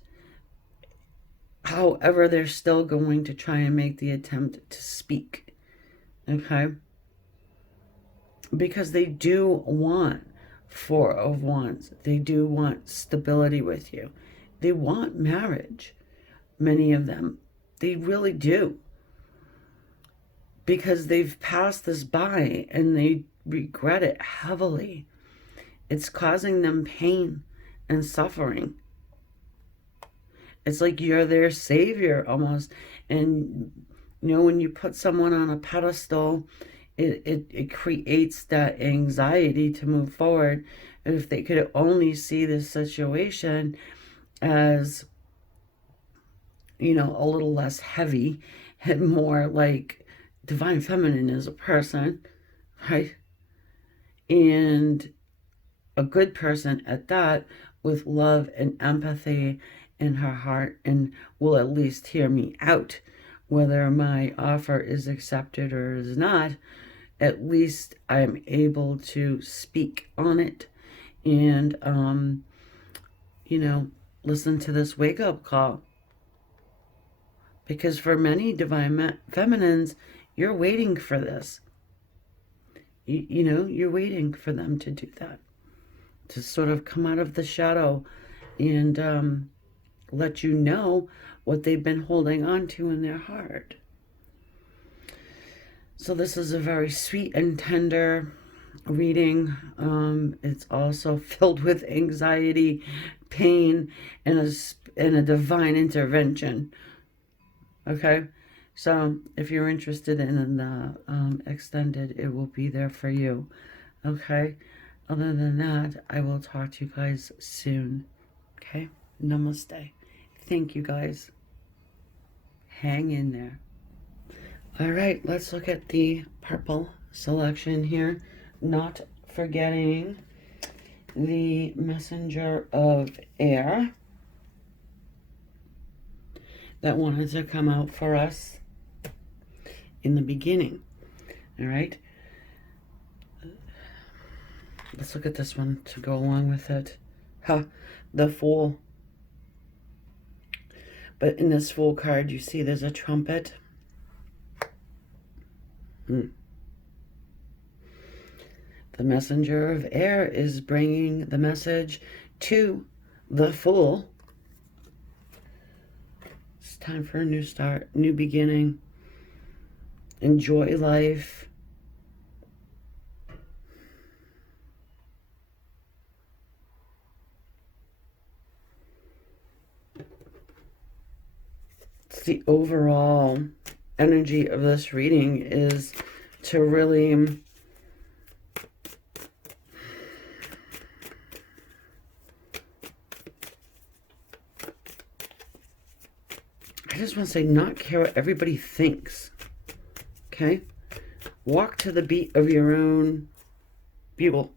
However, they're still going to try and make the attempt to speak, okay? Because they do want Four of Wands. They do want stability with you. They want marriage, many of them. They really do. Because they've passed this by and they regret it heavily. It's causing them pain and suffering. It's like you're their savior almost. And, when you put someone on a pedestal, it creates that anxiety to move forward. And if they could only see this situation as, a little less heavy and more like divine feminine is a person, right? And a good person at that, with love and empathy in her heart, and will at least hear me out. Whether my offer is accepted or is not, at least I'm able to speak on it and, listen to this wake-up call. Because for many divine feminines, you're waiting for this. You're waiting for them to do that. To sort of come out of the shadow and let you know what they've been holding on to in their heart. So this is a very sweet and tender reading. It's also filled with anxiety, pain, and a divine intervention. Okay? So if you're interested in the extended, it will be there for you. Okay? Other than that, I will talk to you guys soon. Okay? Namaste. Thank you, guys. Hang in there. All right, let's look at the purple selection here. Not forgetting the messenger of air that wanted to come out for us in the beginning. All right. Let's look at this one to go along with it. The Fool. But in this Fool card, you see there's a trumpet. The messenger of air is bringing the message to the Fool. It's time for a new start, new beginning. Enjoy life. just the overall energy of this reading is to really I just want to say, not care what everybody thinks. Okay? Walk to the beat of your own bugle.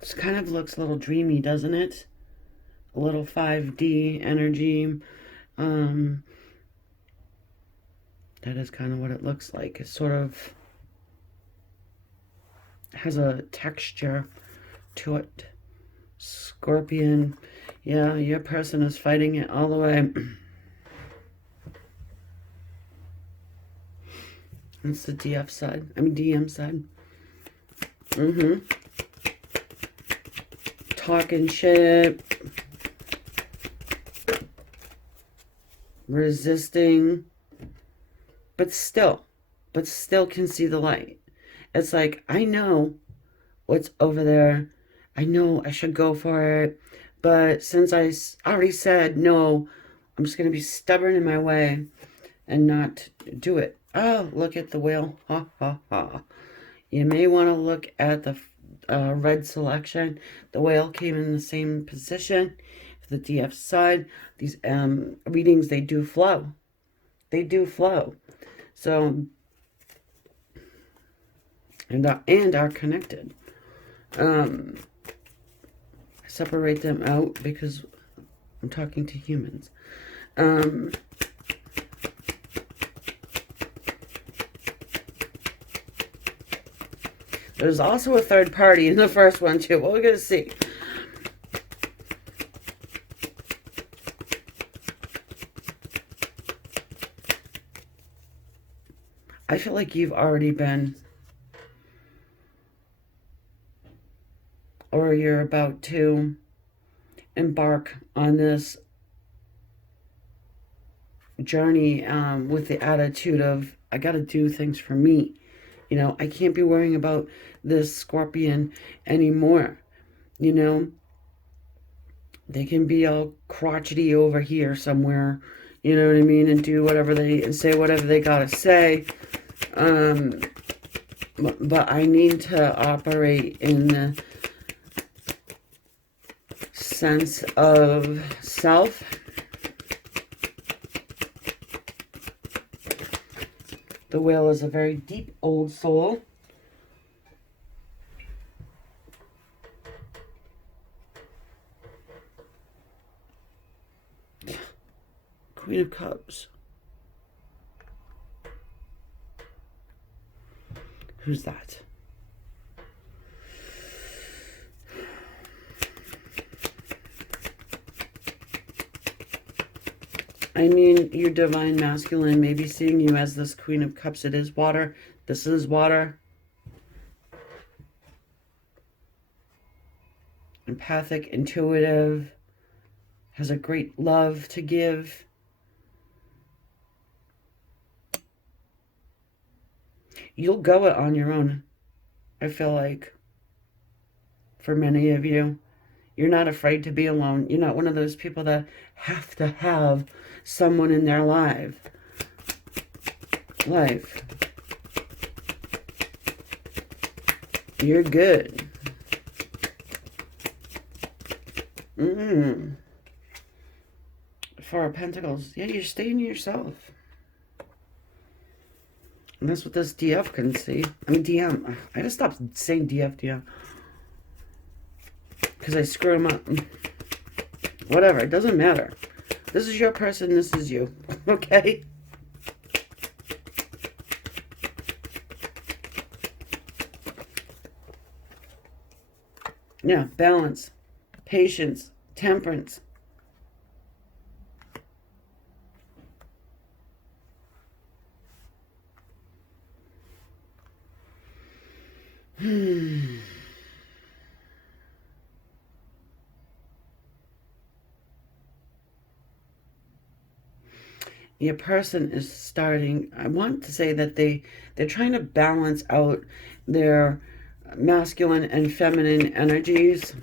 This kind of looks a little dreamy, doesn't it? A little 5D energy. That is kind of what it looks like. It sort of has a texture to it. Scorpion. Yeah, your person is fighting it all the way. It's the DF side. I mean, DM side. Talking shit. Resisting. But still can see the light. It's like, I know what's over there. I know I should go for it. But since I already said no, I'm just going to be stubborn in my way and not do it. Oh, look at the whale. Ha, ha, ha. You may want to look at the red selection. The whale came in the same position for the DF side. These readings, they do flow. They do flow. So, and are connected. Separate them out because I'm talking to humans. There's also a third party in the first one too. Well, we're going to see. I feel like you've already been, or you're about to embark on this journey with the attitude of, I got to do things for me. You know, I can't be worrying about this Scorpion anymore. You know, they can be all crotchety over here somewhere, you know what I mean, and do whatever and say whatever they gotta say. But I need to operate in the sense of self. The whale is a very deep old soul. Queen of Cups. Who's that? I mean, your divine masculine may be seeing you as this Queen of Cups. It is water. This is water. Empathic, intuitive, has a great love to give. You'll go it on your own, I feel like, for many of you. You're not afraid to be alone. You're not one of those people that have to have someone in their life. You're good. Four of Pentacles. Yeah, you're staying yourself. And that's what this DF can see. I mean, DM. I gotta stop saying DM. Because I screw them up. Whatever, it doesn't matter. This is your person, this is you. Okay? Yeah, balance, patience, temperance. Your person is starting, I want to say that they're trying to balance out their masculine and feminine energies.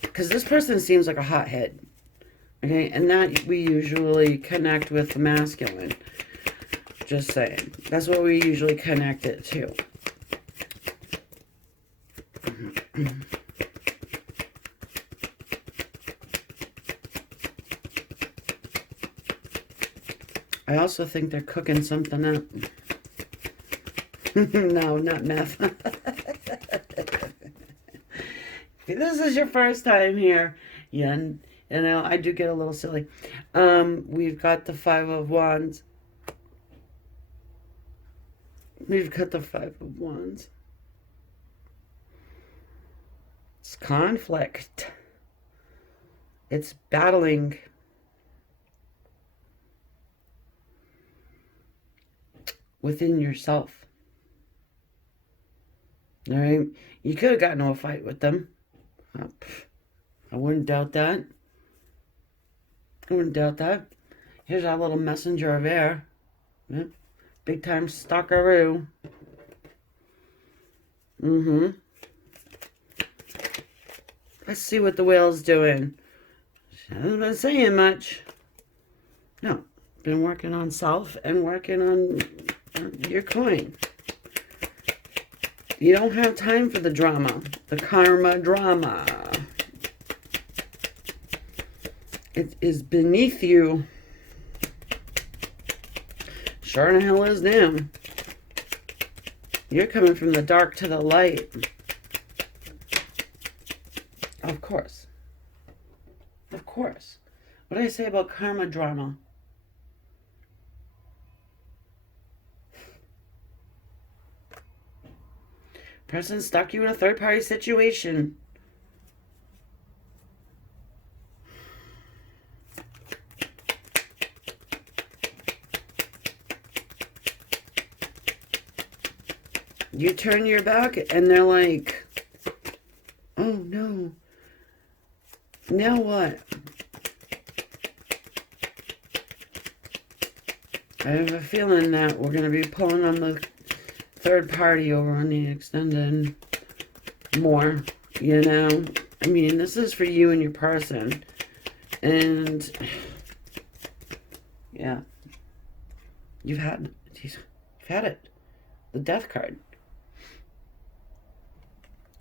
Because this person seems like a hothead. Okay, and that we usually connect with the masculine. Just saying. That's what we usually connect it to. I also think they're cooking something up. No, not meth. If this is your first time here, yeah, and, you know, I do get a little silly. We've got the Five of Wands. We've got the Five of Wands. It's conflict. It's battling. Within yourself. All right? You could have gotten into a fight with them. I wouldn't doubt that. I wouldn't doubt that. Here's our little messenger of air. Yeah. Big time stalkeroo. Let's see what the whale's doing. She hasn't been saying much. No. Been working on self and working on your coin. You don't have time for the drama. The karma drama. It is beneath you. Sure in the hell is now. You're coming from the dark to the light. Of course. Of course. What did I say about karma drama? Person stuck you in a third-party situation. You turn your back and they're like, oh no. Now what? I have a feeling that we're going to be pulling on the third party over on the extended more, you know. I mean, this is for you and your person. And yeah. You've had it. The Death card.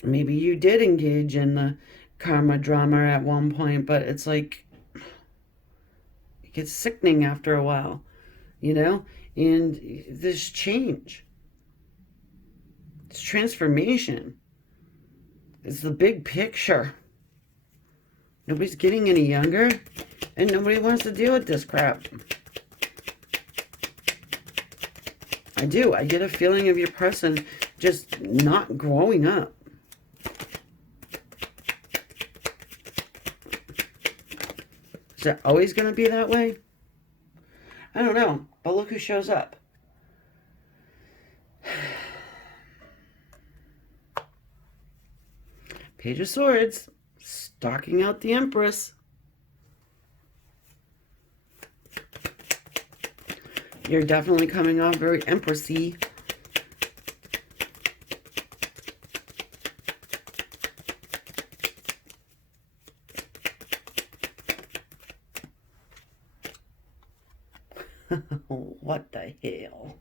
Maybe you did engage in the karma drama at one point, but it's like it gets sickening after a while, you know? And there's change. It's transformation. It's the big picture. Nobody's getting any younger, and nobody wants to deal with this crap. I do. I get a feeling of your person just not growing up. Is it always going to be that way? I don't know, but look who shows up. Page of Swords, stalking out the Empress. You're definitely coming off very Empress-y. What the hell?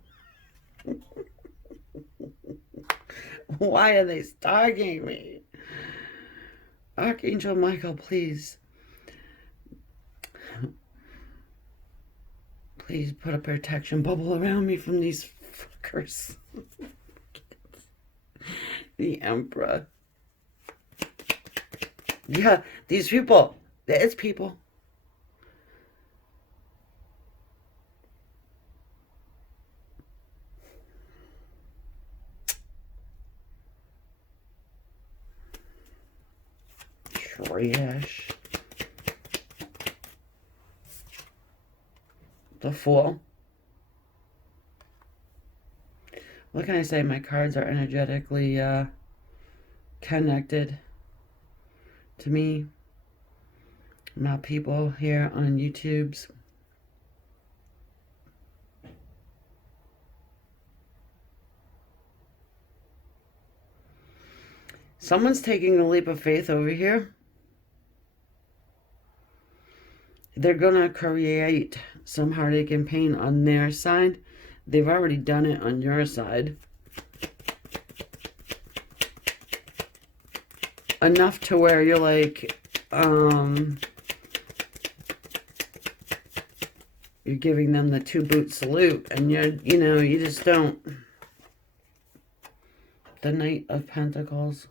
Why are they stalking me? Archangel Michael, please. Please put a protection bubble around me from these fuckers. The Emperor. Yeah, these people. It's people. Trash. The Fool. What can I say? My cards are energetically connected to me. My people here on YouTube's. Someone's taking a leap of faith over here. They're going to create some heartache and pain on their side. They've already done it on your side. Enough to where you're like, you're giving them the 2-boot salute, and you just don't. The Knight of Pentacles.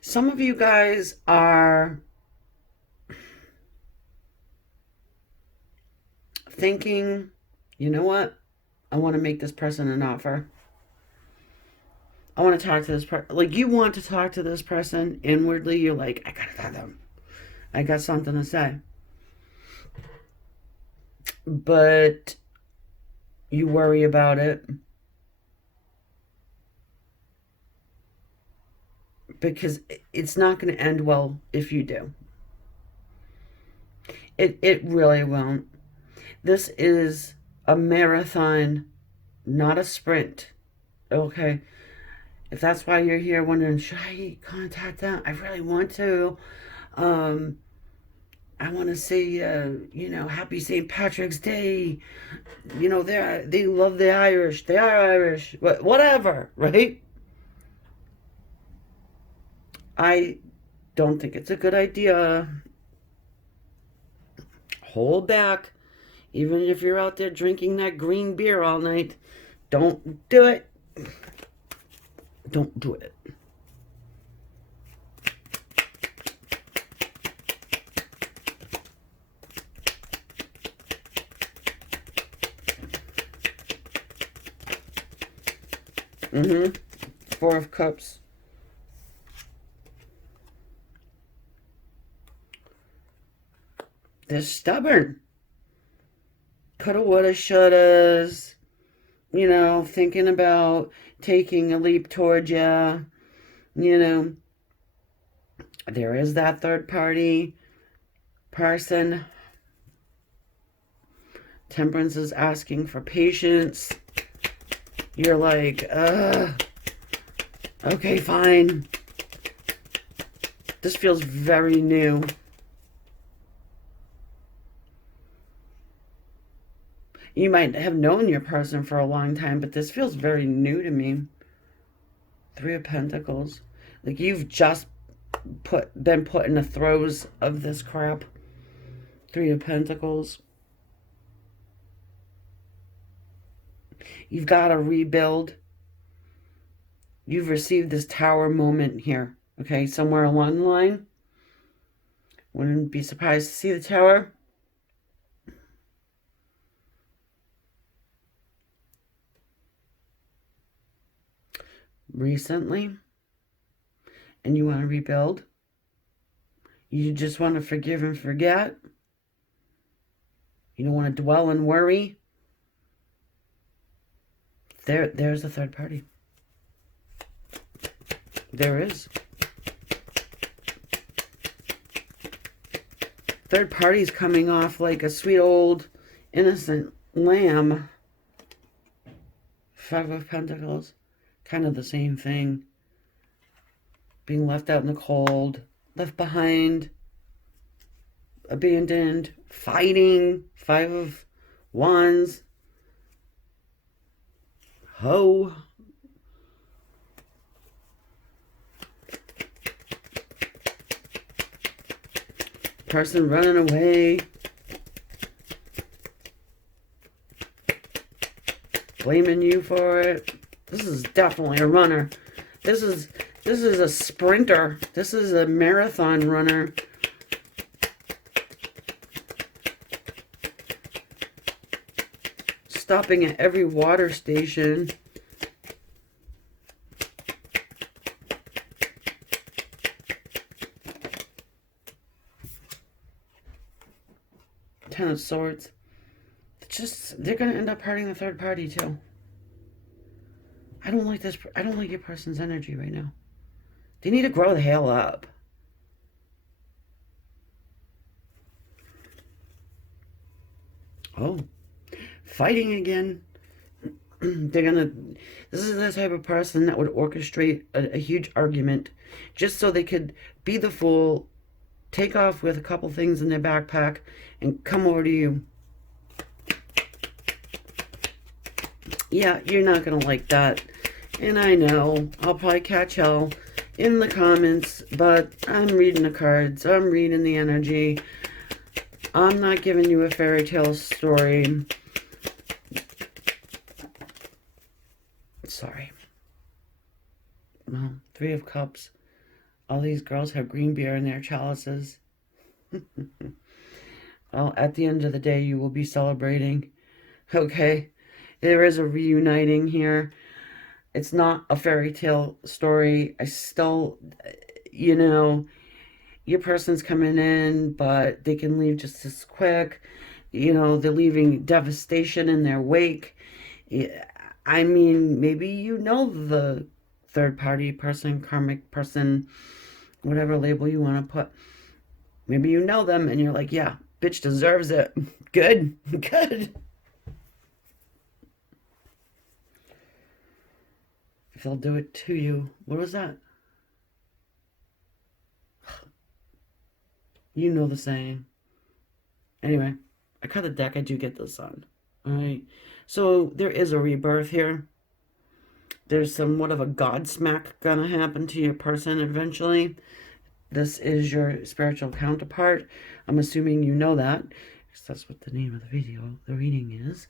Some of you guys are thinking, you know what? I want to make this person an offer. I want to talk to this person. Like, you want to talk to this person. Inwardly, you're like, I got to tell them. I got something to say. But you worry about it. Because it's not going to end well if you do. It really won't. This is a marathon, not a sprint. Okay? If that's why you're here wondering, should I contact them? I really want to. I want to say, Happy St. Patrick's Day. They love the Irish. They are Irish. Whatever, right? I don't think it's a good idea. Hold back. Even if you're out there drinking that green beer all night, don't do it. Don't do it. Four of Cups. They're stubborn. Coulda, woulda, shouldas. Thinking about taking a leap towards you. There is that third party person. Temperance is asking for patience. You're like, okay, fine. This feels very new. You might have known your person for a long time, but this feels very new to me. 3 of Pentacles. Like, you've just been put in the throes of this crap. 3 of Pentacles. You've got to rebuild. You've received this tower moment here. Okay, somewhere along the line. Wouldn't be surprised to see the tower. Recently, and you want to rebuild. You just want to forgive and forget. You don't want to dwell and worry. There's a third party. There is. Third party's coming off like a sweet old innocent lamb. 5 of Pentacles. Kind of the same thing. Being left out in the cold. Left behind. Abandoned. Fighting. 5 of Wands. Ho. Person running away. Blaming you for it. This is definitely a runner. This is a sprinter. This is a marathon runner. Stopping at every water station. Ten of Swords. They're going to end up hurting the third party too. I don't like this. I don't like your person's energy right now. They need to grow the hell up. Oh, fighting again. This is the type of person that would orchestrate a huge argument just so they could be the fool, take off with a couple things in their backpack, and come over to you. Yeah, you're not going to like that. And I know, I'll probably catch hell in the comments, but I'm reading the cards, I'm reading the energy. I'm not giving you a fairy tale story. Sorry. Well, 3 of Cups. All these girls have green beer in their chalices. Well, at the end of the day, you will be celebrating. Okay? There is a reuniting here. It's not a fairy tale story. I still, you know, your person's coming in, but they can leave just as quick. You know, they're leaving devastation in their wake. I mean, maybe you know the third party person, karmic person, whatever label you want to put. Maybe you know them and you're like, yeah, bitch deserves it. Good, good. If they'll do it to you. What was that? You know the saying. Anyway, I cut the deck. I do get the sun. Alright. So there is a rebirth here. There's somewhat of a godsmack gonna happen to your person eventually. This is your spiritual counterpart. I'm assuming you know that, because that's what the name of the video, the reading is.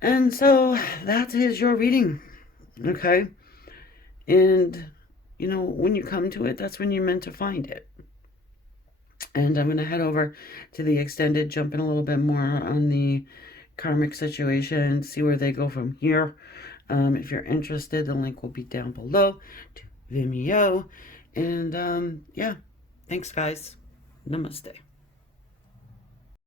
And so that is your reading. Okay? And, you know, when you come to it, that's when you're meant to find it. And I'm going to head over to the extended, jump in a little bit more on the karmic situation, see where they go from here. If you're interested, the link will be down below to Vimeo. And yeah, thanks guys. Namaste.